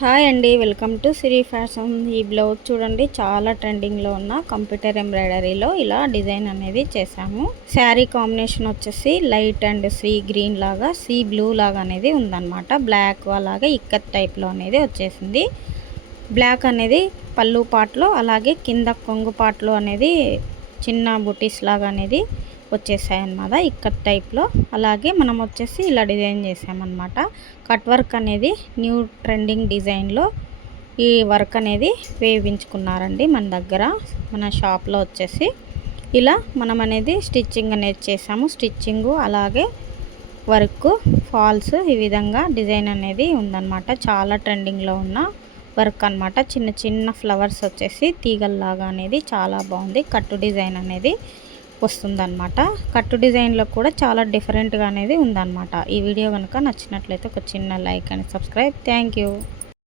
Hi అండి, welcome to Siri fashion. ఈ blouse చూడండి, చాలా ట్రెండింగ్లో ఉన్న కంప్యూటర్ ఎంబ్రాయిడరీలో ఇలా డిజైన్ అనేది చేశాము. శారీ కాంబినేషన్ వచ్చేసి లైట్ అండ్ సీ గ్రీన్ లాగా, సీ బ్లూ లాగా అనేది ఉందన్నమాట. బ్లాక్ అలాగే ఇక్కత్ టైప్లో అనేది వచ్చేసింది. బ్లాక్ అనేది పళ్ళు పాటలో, అలాగే కింద కొంగు పాటలో అనేది చిన్న బుటీస్ లాగా అనేది వచ్చేసాయి అన్నమాట ఇక్కత్ టైప్లో. అలాగే మనం వచ్చేసి ఇలా డిజైన్ చేసామన్నమాట. కట్ వర్క్ అనేది న్యూ ట్రెండింగ్ డిజైన్లో ఈ వర్క్ అనేది వేయించుకున్నారండి మన దగ్గర, మన షాప్లో వచ్చేసి. ఇలా మనం అనేది స్టిచ్చింగ్ అనేది చేసాము. స్టిచ్చింగు అలాగే వర్క్ ఫాల్స్ ఈ విధంగా డిజైన్ అనేది ఉందన్నమాట. చాలా ట్రెండింగ్లో ఉన్న వర్క్ అనమాట. చిన్న చిన్న ఫ్లవర్స్ వచ్చేసి తీగల్లాగా అనేది చాలా బాగుంది. కట్టు డిజైన్ అనేది వస్తుందన్నమాట. కట్టు డిజైన్లో కూడా చాలా డిఫరెంట్గా అనేది ఉందన్నమాట. ఈ వీడియో కనుక నచ్చినట్లయితే ఒక చిన్న like and subscribe. Thank you.